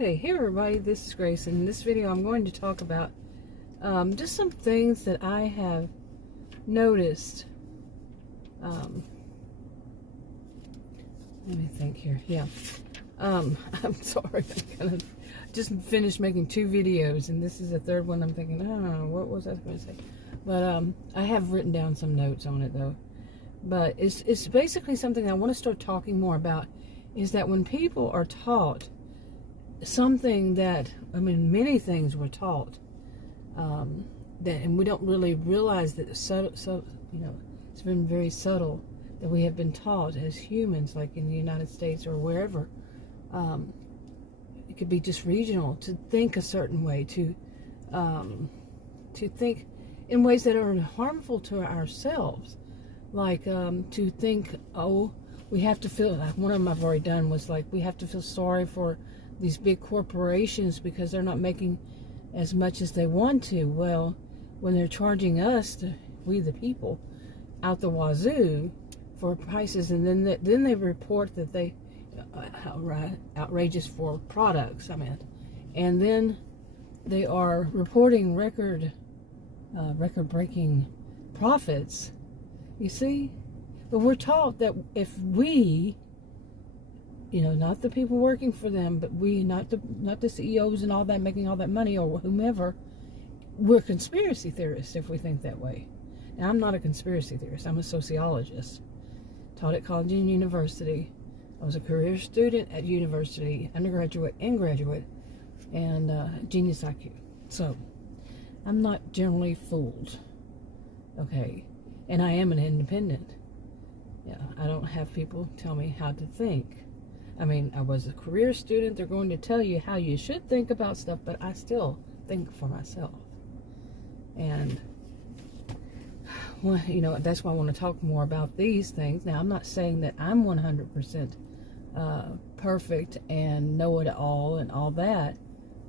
Okay, hey everybody, this is Grace, and in this video I'm going to talk about just some things that I have noticed. Let me think here. Yeah. I'm sorry, I'm kind of just finished making 2 videos, and this is the 3rd one. I'm thinking, oh, what was I going to say? But I have written down some notes on it though. But it's basically something I want to start talking more about, is that when people are taught something that, I mean, many things we're taught, that, and we don't really realize that it's it's been very subtle that we have been taught as humans, like in the United States or wherever. It could be just regional, to think a certain way, to think in ways that are harmful to ourselves, like to think, oh, we have to feel, like one of them I've already done was like, we have to feel sorry for these big corporations because they're not making as much as they want to. Well, when they're charging us, we the people, out the wazoo for prices, and then they report that they outrageous for products, I mean, and then they are reporting record-breaking profits. You see, but we're taught that if we, not the people working for them, but we, not the CEOs and all that making all that money, or whomever, we're conspiracy theorists if we think that way. Now, I'm not a conspiracy theorist. I'm a sociologist. Taught at college and university. I was a career student at university, undergraduate and graduate, and genius IQ. So, I'm not generally fooled. Okay, and I am an independent. Yeah, I don't have people tell me how to think. I mean, I was a career student. They're going to tell you how you should think about stuff, but I still think for myself. And, well, that's why I want to talk more about these things. Now, I'm not saying that I'm 100% perfect and know it all and all that.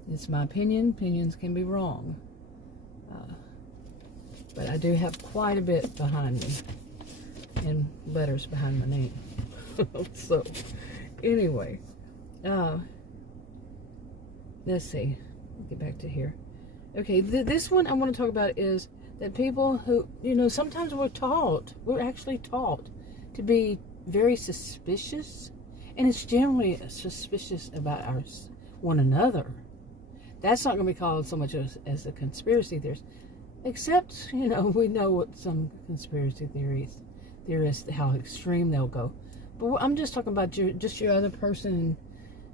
It's my opinion. Opinions can be wrong. But I do have quite a bit behind me, and letters behind my name. So, anyway, let's see. Get back to here. Okay, this one I want to talk about is that people who, sometimes we're actually taught to be very suspicious, and it's generally suspicious about one another. That's not going to be called so much as a conspiracy theorist, except, we know what some conspiracy theorists, how extreme they'll go. But I'm just talking about your other person,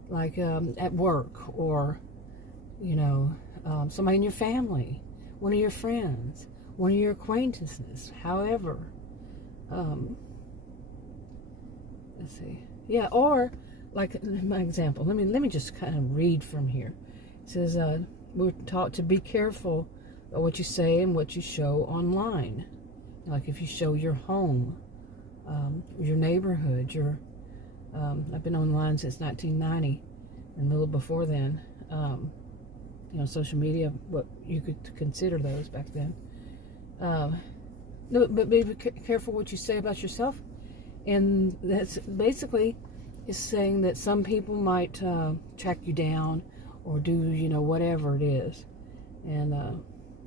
like at work, or, somebody in your family, one of your friends, one of your acquaintances, however. Let's see. Yeah, or, like my example, let me just kind of read from here. It says, we're taught to be careful about what you say and what you show online. Like if you show your home, your neighborhood, I've been online since 1990, and a little before then, social media, what you could consider those back then. No, but be careful what you say about yourself, and that's basically is saying that some people might track you down or do, whatever it is. And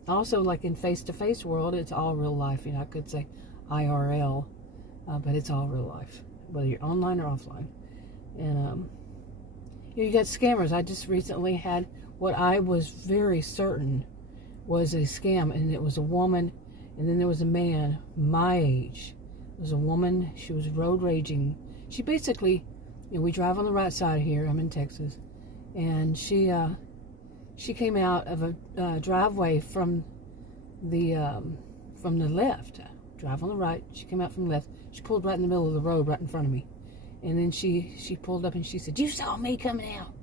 also, like in face-to-face world, it's all real life. I could say IRL, but it's all real life, whether you're online or offline. And you got scammers. I just recently had what I was very certain was a scam, and it was a woman, and then there was a man my age. It was a woman. She was road raging. She basically, we drive on the right side here. I'm in Texas, and she came out of a driveway from the left. Drive on the right. She came out from the left. She pulled right in the middle of the road, right in front of me. And then she pulled up and she said, "You saw me coming out,"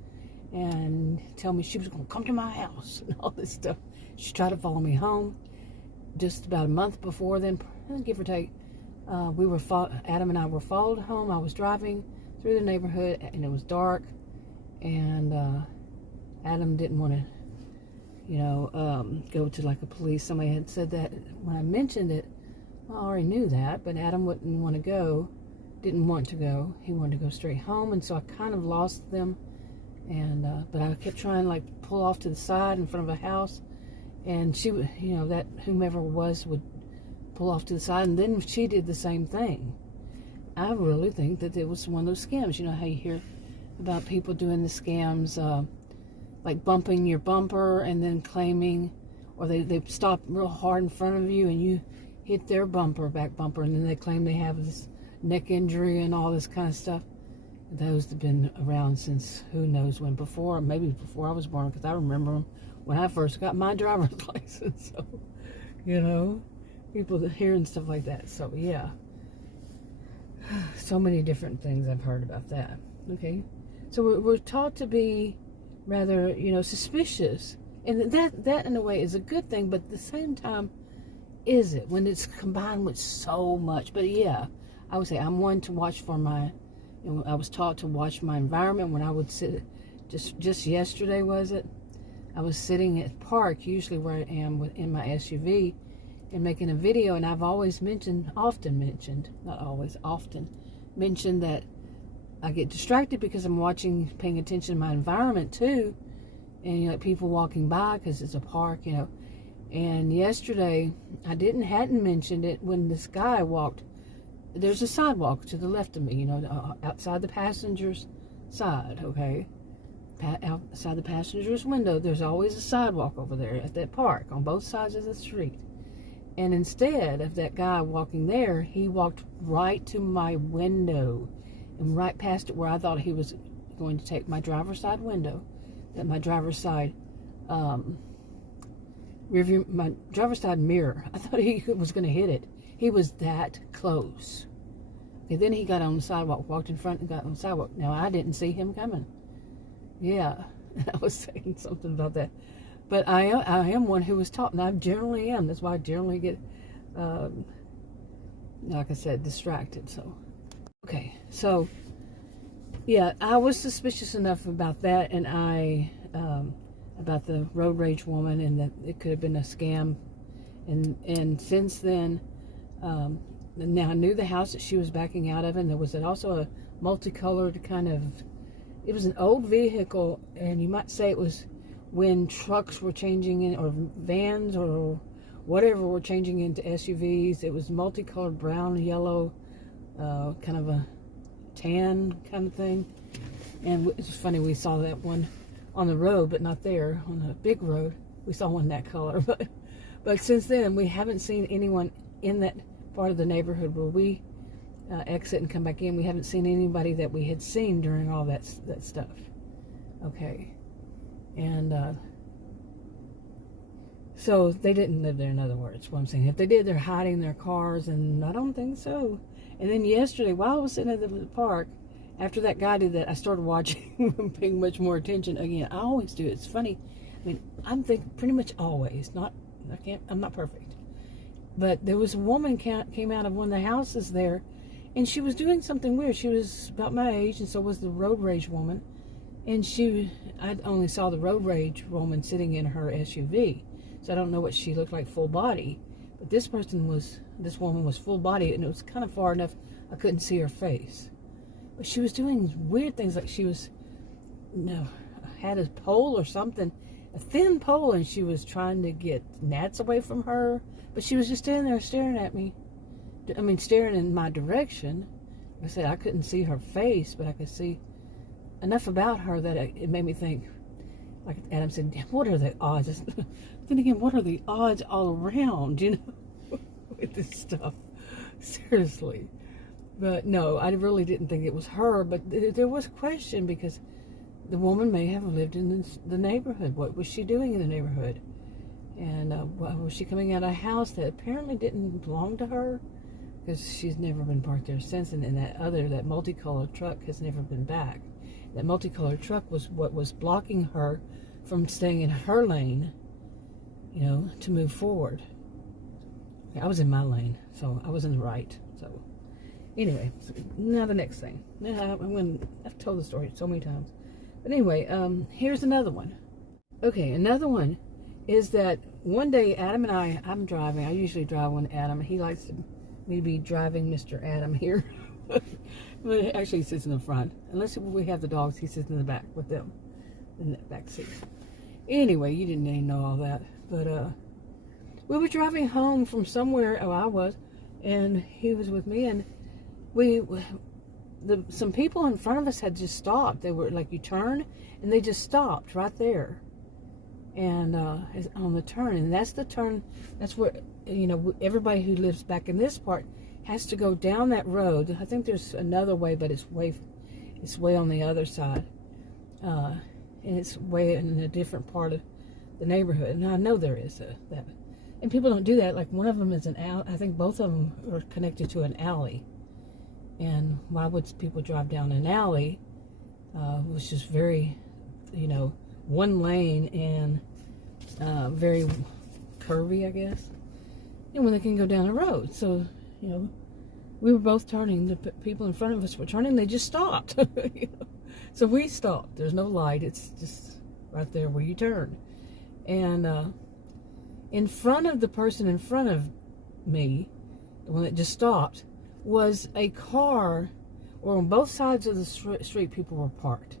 and tell me she was going to come to my house and all this stuff. She tried to follow me home. Just about a month before then, give or take, Adam and I were followed home. I was driving through the neighborhood, and it was dark, and Adam didn't want to, go to like a police. Somebody had said that when I mentioned it. I already knew that, but Adam didn't want to go. He wanted to go straight home, and so I kind of lost them And but I kept trying to like pull off to the side in front of a house, and she would, that whomever it was would pull off to the side, and then she did the same thing. I really think that it was one of those scams. You know how you hear about people doing the scams, like bumping your bumper and then claiming, or they stop real hard in front of you and you hit their back bumper, and then they claim they have this neck injury and all this kind of stuff. Those have been around since who knows when, maybe before I was born, because I remember them when I first got my driver's license. So, people hearing stuff like that. So, yeah. So many different things I've heard about that. Okay. So we're taught to be rather, suspicious. And that in a way is a good thing, but at the same time, is it? When it's combined with so much. But yeah, I would say I'm one to watch for I was taught to watch my environment when I would sit, just yesterday was it? I was sitting at park, usually where I am in my SUV, and making a video, and I've often mentioned that I get distracted because I'm paying attention to my environment too, and people walking by because it's a park, And yesterday I hadn't mentioned it when this guy walked. There's a sidewalk to the left of me, outside the passenger's side, okay? Outside the passenger's window, there's always a sidewalk over there at that park on both sides of the street. And instead of that guy walking there, he walked right to my window and right past it where I thought he was going to take my driver's side window. My driver's side my driver's side mirror. I thought he was going to hit it. He was that close. Okay, then he got on the sidewalk, walked in front and got on the sidewalk. Now, I didn't see him coming. Yeah, I was saying something about that. But I am one who was taught, and I generally am. That's why I generally get, like I said, distracted. So, okay. So, yeah, I was suspicious enough about that, and about the road rage woman, and that it could have been a scam. And since then, now I knew the house that she was backing out of, and there was also a multicolored kind of, it was an old vehicle, and you might say it was when trucks were changing in, or vans or whatever were changing into SUVs. It was multicolored, brown, yellow, kind of a tan kind of thing. And it's funny, we saw that one on the road, but not there on the big road. We saw one that color, but since then we haven't seen anyone in that part of the neighborhood where we exit and come back in. We haven't seen anybody that we had seen during all that stuff. Okay. And so they didn't live there, in other words, what I'm saying. If they did, they're hiding their cars, and I don't think so. And then yesterday, while I was sitting at the park, after that guy did that, I started watching, paying much more attention. Again, I always do. It's funny. I mean, I'm thinking pretty much always. I'm not perfect. But there was a woman came out of one of the houses there, and she was doing something weird. She was about my age, and so was the road rage woman. And I only saw the road rage woman sitting in her SUV, so I don't know what she looked like full body. But this woman was full body, and it was kind of far enough I couldn't see her face. But she was doing weird things, like she was, had a pole or something, a thin pole, and she was trying to get gnats away from her. But she was just standing there staring at me. I mean, staring in my direction. Like I said, I couldn't see her face, but I could see enough about her that it made me think, like Adam said, what are the odds? Then again, what are the odds all around, with this stuff? Seriously. But no, I really didn't think it was her, but there was a question, because the woman may have lived in the neighborhood. What was she doing in the neighborhood? And was she coming out of a house that apparently didn't belong to her? Because she's never been parked there since, and that multicolored truck has never been back. That multicolored truck was what was blocking her from staying in her lane, to move forward. I was in my lane, so I was in the right. So anyway, now the next thing. I've told the story so many times. But anyway, here's another one. Okay, another one is that one day Adam and I'm driving. I usually drive when Adam, he likes me to be driving Mr. Adam here. But actually he sits in the front. Unless we have the dogs, he sits in the back with them. in that back seat. Anyway, you didn't even know all that. But we were driving home from somewhere. Oh, I was, and he was with me, and some people in front of us had just stopped. They were like, you turn, and they just stopped right there, and on the turn, and that's the turn. That's where, you know, everybody who lives back in this part has to go down that road. I think there's another way, but it's way on the other side, and it's way in a different part of the neighborhood. And I know there is that, and people don't do that. Like, one of them is an alley. I think both of them are connected to an alley. And why would people drive down an alley, which is very, you know, one lane and very curvy, I guess, and when they can go down the road. So, you know, we were both turning. The people in front of us were turning. They just stopped. You know? So we stopped. There's no light. It's just right there where you turn. And in front of the person in front of me, when it just stopped, was a car, or on both sides of the street people were parked.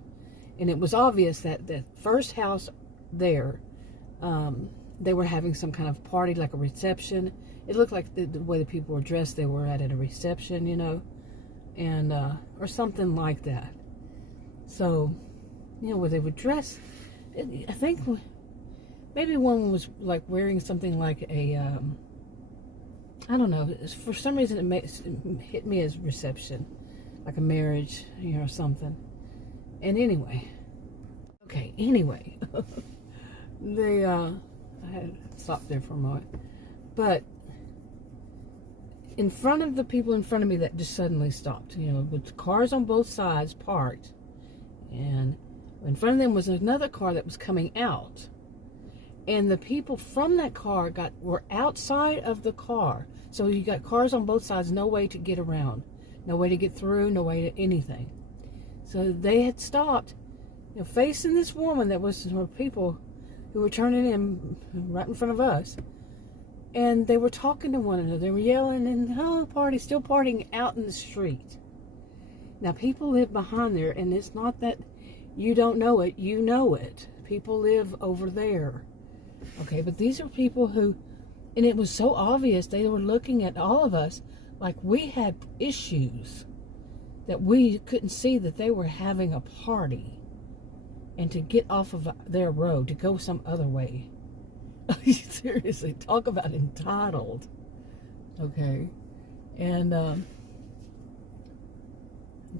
And it was obvious that the first house there, they were having some kind of party, like a reception. It looked like the way the people were dressed, they were at a reception, you know, and or something like that. So, you know, where they would dress, I think maybe one was like wearing something like a, I don't know, for some reason it hit me as reception, like a marriage, you know, or something. And anyway, they, I had stopped there for a moment, but in front of the people in front of me, that just suddenly stopped, you know, with cars on both sides parked, and in front of them was another car that was coming out, and the people from that car were outside of the car. So you got cars on both sides, no way to get around, no way to get through, no way to anything. So they had stopped, you know, facing this woman that was, or people who were turning in right in front of us. And they were talking to one another. They were yelling and, oh, party, still partying out in the street. Now, people live behind there, and it's not that you don't know it. You know it. People live over there. Okay, but these are people who, and it was so obvious, they were looking at all of us like we had issues, that we couldn't see that they were having a party, and to get off of their road, to go some other way. Seriously, talk about entitled. Okay, and okay,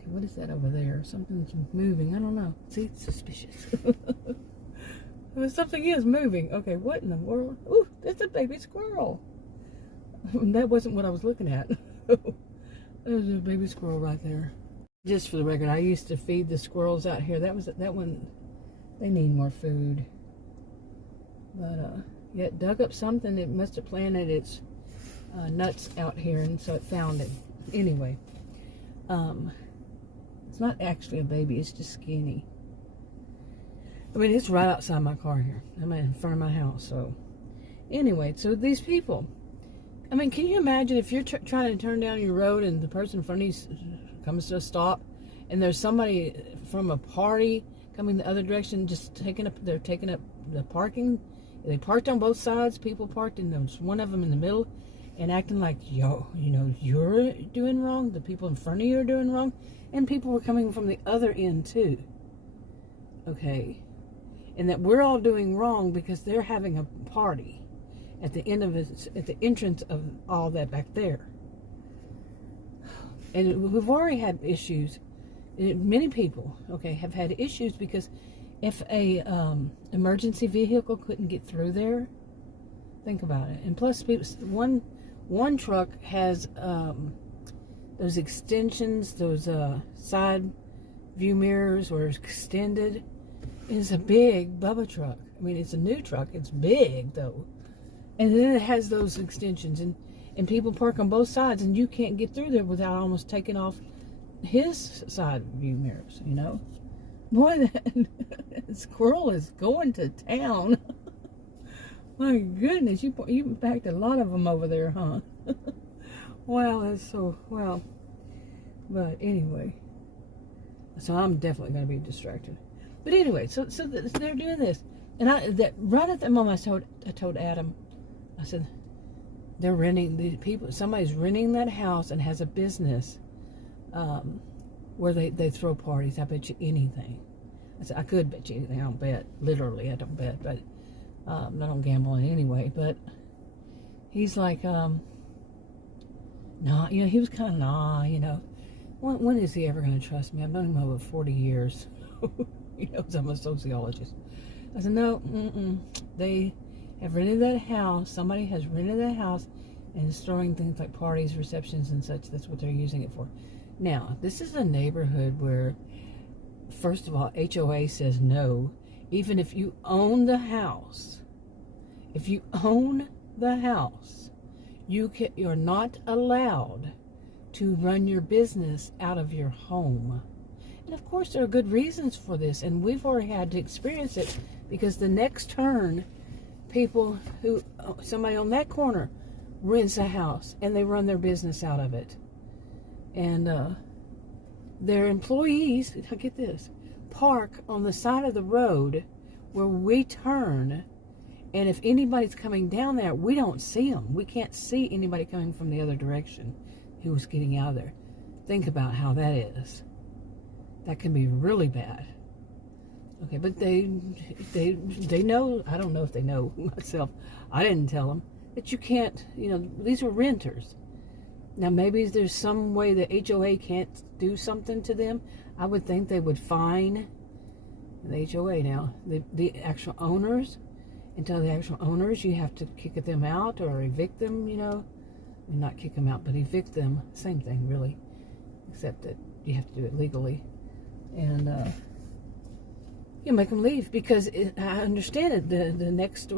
what is that over there? Something's moving. I don't know. See, it's suspicious. Something is moving. Okay, what in the world? Ooh, it's a baby squirrel. That wasn't what I was looking at. There's a baby squirrel right there. Just for the record, I used to feed the squirrels out here. That one. They need more food. But yeah, it dug up something. It must have planted its nuts out here, and so it found it. Anyway, it's not actually a baby. It's just skinny. I mean, it's right outside my car here. I'm in front of my house. So, anyway, so these people. I mean, can you imagine if you're trying to turn down your road and the person in front of you comes to a stop, and there's somebody from a party coming the other direction, just taking up the parking. They parked on both sides. People parked, and there was one of them in the middle, and acting like, yo, you know, you're doing wrong. The people in front of you are doing wrong, and people were coming from the other end too. Okay. And that we're all doing wrong because they're having a party at the end of it, at the entrance of all that back there. And we've already had issues. Many people, okay, have had issues because if a emergency vehicle couldn't get through there, think about it. And plus, one truck has those extensions, those side view mirrors were extended. It's a big Bubba truck. I mean, it's a new truck. It's big, though. And then it has those extensions. And people park on both sides, and you can't get through there without almost taking off his side view mirrors, you know? Boy, that squirrel is going to town. My goodness, you packed a lot of them over there, huh? Wow, that's so, well. But anyway. So I'm definitely going to be distracted. But anyway, so they're doing this, and right at the moment I told Adam, I said, they're renting the people. Somebody's renting that house and has a business where they throw parties. I bet you anything. I said, I could bet you anything. I don't bet. Literally, I don't bet, but I don't gamble in anyway. But he's like, nah, he was kind of, when is he ever going to trust me? I've known him over 40 years. I'm a sociologist. I said, no, they have rented that house. Somebody has rented that house and is throwing things like parties, receptions, and such. That's what they're using it for. Now, this is a neighborhood where, first of all, HOA says no. Even if you own the house, you're not allowed to run your business out of your home. And of course, there are good reasons for this, and we've already had to experience it, because the next turn, somebody on that corner rents a house and they run their business out of it. And their employees, get this, park on the side of the road where we turn, and if anybody's coming down there, we don't see them. We can't see anybody coming from the other direction who's getting out of there. Think about how that is. That can be really bad. Okay, but they know, I don't know if they know myself, I didn't tell them, that you can't, these are renters. Now, maybe there's some way the HOA can't do something to them. I would think they would fine the HOA now, the actual owners, and tell the actual owners you have to kick them out or evict them, not kick them out, but evict them. Same thing, really, except that you have to do it legally. And you make them leave, because I understand it. The next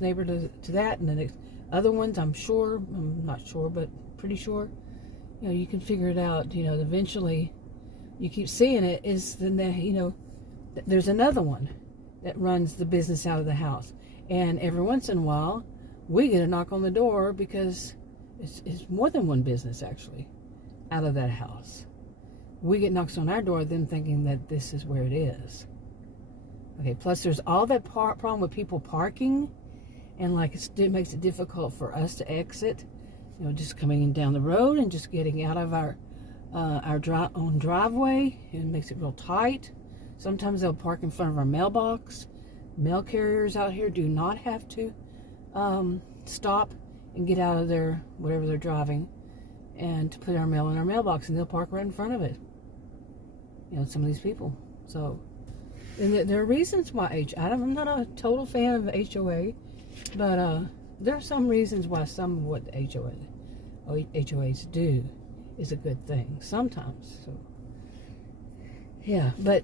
neighbor to that, and the next other ones, I'm not sure, but pretty sure, you can figure it out. Eventually, you keep seeing it. There's another one that runs the business out of the house, and every once in a while, we get a knock on the door, because it's more than one business actually out of that house. We get knocks on our door, them thinking that this is where it is. Okay, plus there's all that problem with people parking, and it makes it difficult for us to exit. Just coming in down the road and just getting out of our own driveway. It makes it real tight. Sometimes they'll park in front of our mailbox. Mail carriers out here do not have to stop and get out of their whatever they're driving and to put our mail in our mailbox, and they'll park right in front of it. Some of these people. So, and there are reasons why I'm not a total fan of HOA, but there are some reasons why some of what the HOAs do is a good thing sometimes. So, yeah, but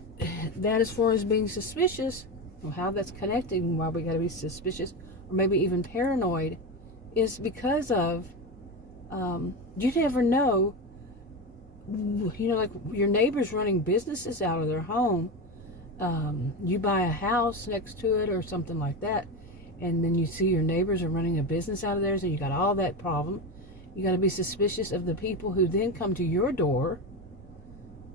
that, as far as being suspicious, or how that's connected and why we got to be suspicious, or maybe even paranoid, is because of you never know. Like your neighbors running businesses out of their home. You buy a house next to it or something like that, and then you see your neighbors are running a business out of theirs, and you got all that problem. You got to be suspicious of the people who then come to your door,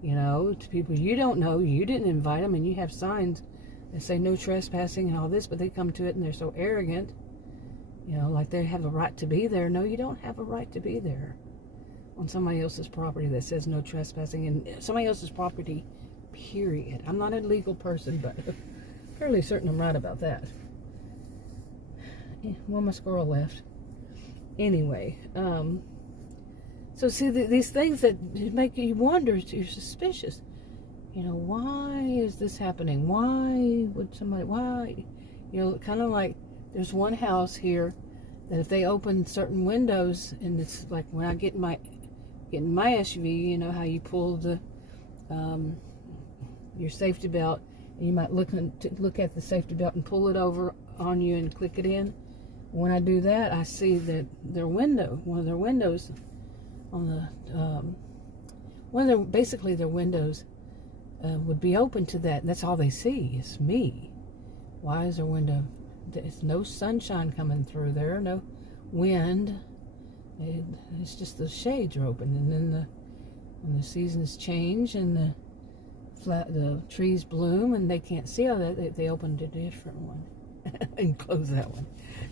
to people you don't know, you didn't invite them, and you have signs that say no trespassing and all this, but they come to it and they're so arrogant, like they have a right to be there. No, you don't have a right to be there on somebody else's property that says no trespassing, and somebody else's property, period. I'm not a legal person, but fairly certain I'm right about that. Well, my squirrel left. Anyway, so see, these things that make you wonder, you're suspicious. Why is this happening? Why would somebody, kind of like there's one house here that if they open certain windows, and it's like when I get in my SUV, how you pull the your safety belt, and you might look at the safety belt and pull it over on you and click it in. When I do that, I see that one of their windows on the basically their windows would be open to that, and that's all they see is me. Why is their window? There's no sunshine coming through there, no wind. It's just the shades are open, and then when the seasons change and the the trees bloom and they can't see all that, they opened a different one and close that one.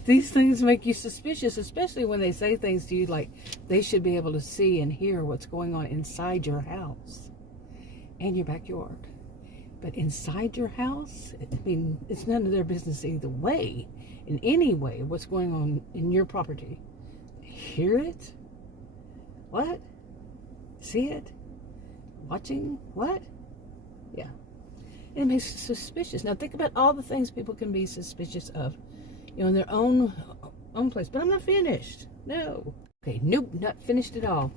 These things make you suspicious, especially when they say things to you like they should be able to see and hear what's going on inside your house and your backyard. But inside your house, I mean, it's none of their business either way, in any way, what's going on in your property. Hear it? What? See it? Watching? What? Yeah. It makes you suspicious. Now think about all the things people can be suspicious of, in their own place. But I'm not finished. No. Okay, nope, not finished at all.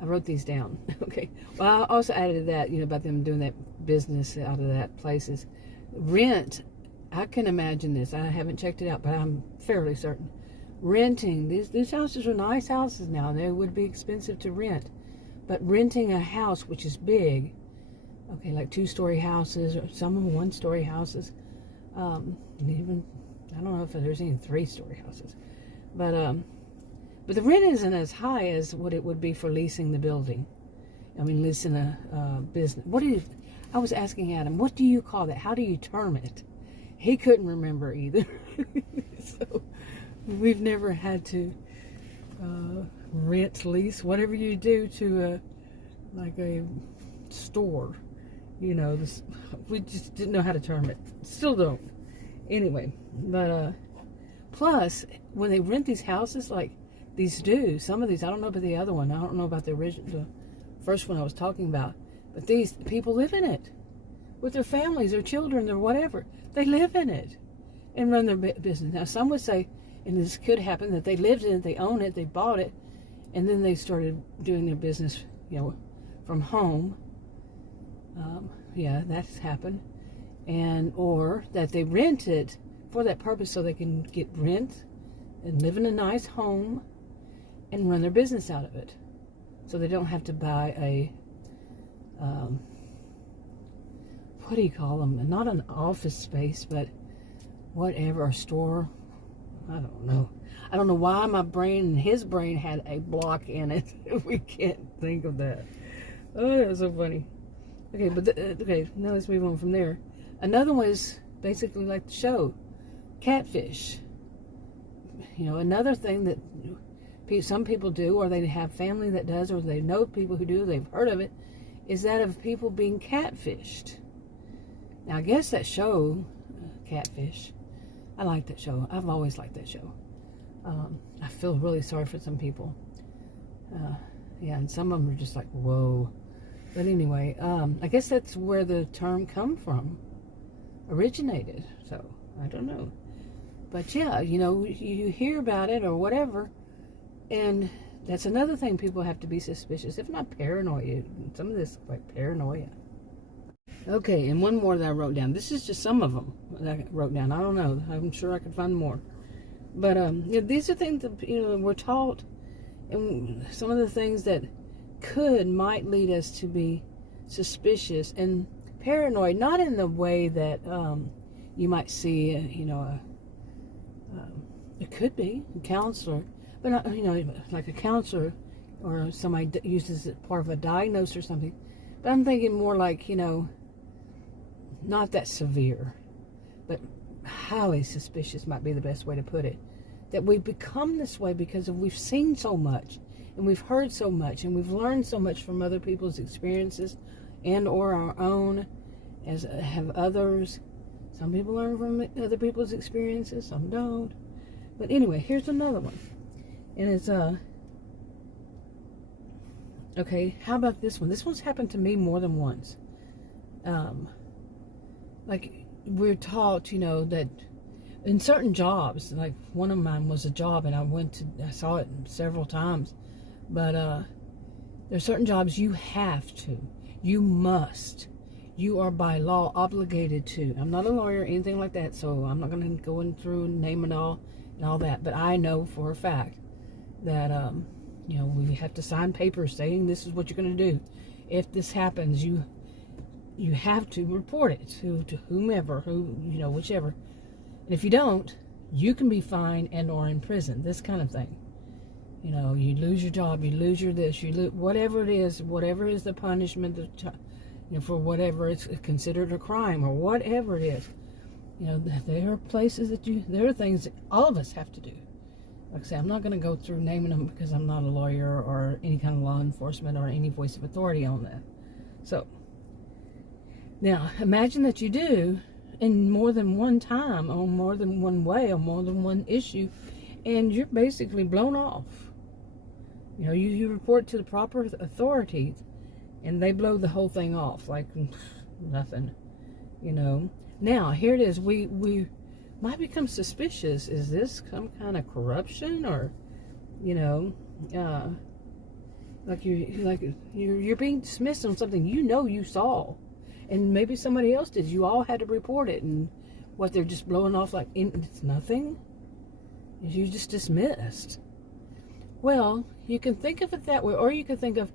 I wrote these down. Okay. Well, I also added to that, about them doing that business out of that places. Rent. I can imagine this. I haven't checked it out, but I'm fairly certain. Renting. These houses are nice houses now. They would be expensive to rent. But renting a house which is big, okay, like 2-story houses, or some of them 1-story houses, even, I don't know if there's any 3-story houses, but the rent isn't as high as what it would be for leasing the building. I mean, leasing a business. I was asking Adam, what do you call that? How do you term it? He couldn't remember either. So we've never had to rent, lease, whatever you do to like a store. We just didn't know how to term it. Still don't. Anyway, but plus when they rent these houses, like some of these, I don't know about the other one. I don't know about the first one I was talking about. But these people live in it with their families, their children, their whatever. They live in it and run their business. Now, some would say, and this could happen, that they lived in it, they own it, they bought it, and then they started doing their business, from home. Yeah, that's happened. Or that they rent it for that purpose so they can get rent and live in a nice home and run their business out of it. So they don't have to buy a, what do you call them? Not an office space, but whatever, a store. I don't know. I don't know why my brain and his brain had a block in it. We can't think of that. Oh, that was so funny. Okay, but okay, now let's move on from there. Another one is basically like the show, catfish. Another thing that some people do, or they have family that does, or they know people who do, they've heard of it, is that of people being catfished. Now, I guess that show, Catfish, I like that show. I've always liked that show. I feel really sorry for some people. Yeah, and some of them are just like, whoa. But anyway, I guess that's where the term originated. So, I don't know. But yeah, you hear about it or whatever, and that's another thing people have to be suspicious, if not paranoia. Some of this is like paranoia. Okay, and one more that I wrote down. This is just some of them that I wrote down. I don't know. I'm sure I could find more. But these are things that we're taught, and some of the things that might lead us to be suspicious and paranoid. Not in the way that you might see, it could be a counselor, but not, like a counselor or somebody uses it part of a diagnosis or something. But I'm thinking more like, not that severe, but highly suspicious might be the best way to put it. That we've become this way because we've seen so much, and we've heard so much, and we've learned so much from other people's experiences and or our own, as have others. Some people learn from other people's experiences, some don't. But anyway, here's another one. And it's, okay, how about this one? This one's happened to me more than once. Like, we're taught, that in certain jobs, like one of mine was a job, and I saw it several times. But there's certain jobs you must. You are by law obligated to. I'm not a lawyer or anything like that, so I'm not going to go in through and name it all and all that. But I know for a fact that, we have to sign papers saying this is what you're going to do. If this happens, you have to report it to whomever, whichever. And if you don't, you can be fined and or in prison, this kind of thing. You lose your job, you lose your this, whatever it is, whatever is the punishment, you know, for whatever it's considered a crime or whatever it is. You know, there are places that there are things that all of us have to do. Like I say, I'm not going to go through naming them because I'm not a lawyer or any kind of law enforcement or any voice of authority on that. So, now, imagine that you do in more than one time, or more than one way, or more than one issue, and you're basically blown off. You know, you report to the proper authorities, and they blow the whole thing off like nothing, you know. Now, here it is. We might become suspicious. Is this some kind of corruption, or, you know, like you're being dismissed on something you know you saw, and maybe somebody else did. You all had to report it, and what, they're just blowing off like it's nothing? You're just dismissed. Well, you can think of it that way, or you can think of,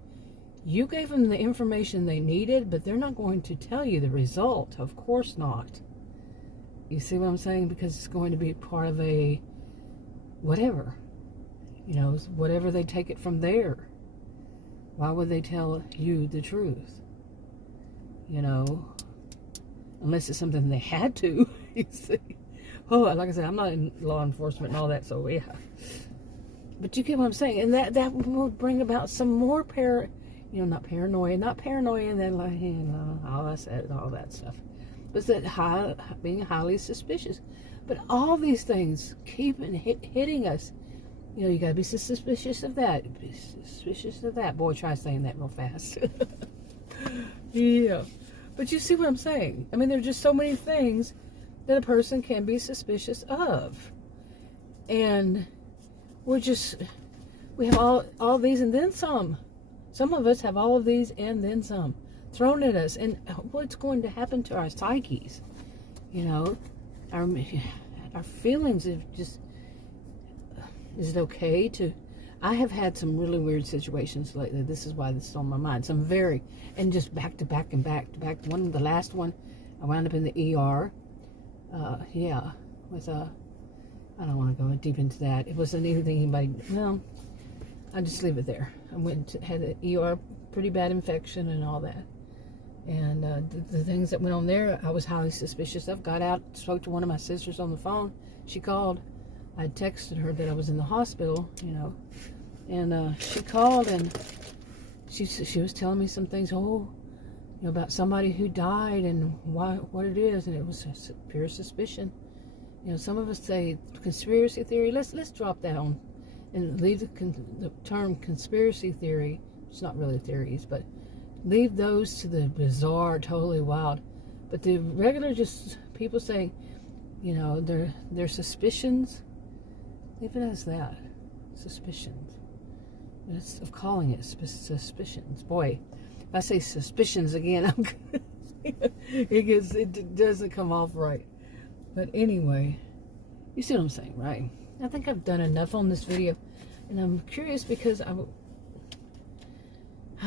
you gave them the information they needed, but they're not going to tell you the result. Of course not. You see what I'm saying? Because it's going to be part of a whatever. You know, whatever, they take it from there. Why would they tell you the truth? You know, unless it's something they had to, you see. Oh, like I said, I'm not in law enforcement and all that, so yeah. But you get what I'm saying, and that will bring about some more not paranoia and then like, you know, all that stuff. But that being highly suspicious. But all these things keep hitting us. You know, you got to be suspicious of that. Be suspicious of that. Boy, try saying that real fast. Yeah. But you see what I'm saying? I mean, there are just so many things that a person can be suspicious of. And we have all these and then some. Some of us have all of these and then some thrown at us. And what's going to happen to our psyches? You know, our feelings of just, is it okay to... I have had some really weird situations lately. This is why this is on my mind. Some very, and just back to back and back to back. The last one, I wound up in the ER. With I don't want to go deep into that. It wasn't anything anybody, well, I'll just leave it there. I had an ER, pretty bad infection and all that. And the things that went on there, I was highly suspicious of. Got out, spoke to one of my sisters on the phone. She called. I texted her that I was in the hospital, you know, and she called, and she was telling me some things, you know, about somebody who died and what it is, and it was a pure suspicion. You know, some of us say conspiracy theory. Let's drop that on and leave the term conspiracy theory. It's not really theories, but leave those to the bizarre, totally wild. But the regular, just people saying, you know, their suspicions. Leave it as that. Suspicions. Instead of calling it suspicions. Boy, if I say suspicions again, it doesn't come off right. But anyway, you see what I'm saying, right? I think I've done enough on this video. And I'm curious because I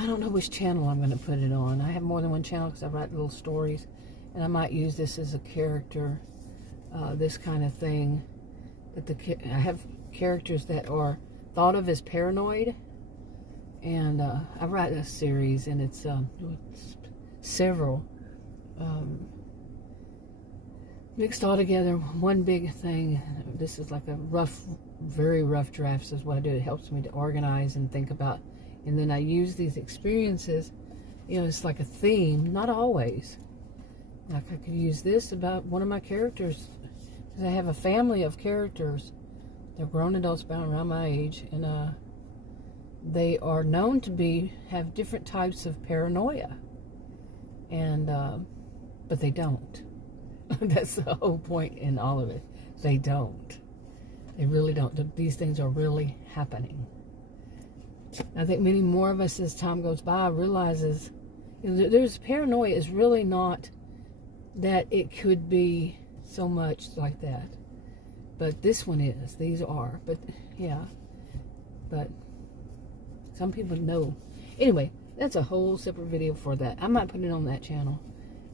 don't know which channel I'm going to put it on. I have more than one channel because I write little stories. And I might use this as a character, this kind of thing. I have characters that are thought of as paranoid, and I write a series, and it's several mixed all together, one big thing. This is like a very rough draft. This is what I do. It helps me to organize and think about, and then I use these experiences. You know, it's like a theme. Not always. Like I could use this about one of my characters. I have a family of characters. They're grown adults about around my age, and they are known to have different types of paranoia, and but they don't. That's the whole point in all of it. They don't. They really don't. These things are really happening. I think many more of us, as time goes by, realizes, you know, there's paranoia is really not that it could be so much like that, but this one is. These are, but yeah, but some people know. Anyway, that's a whole separate video for that. I might put it on that channel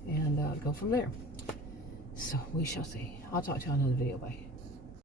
and go from there. So we shall see. I'll talk to you on another video. Bye.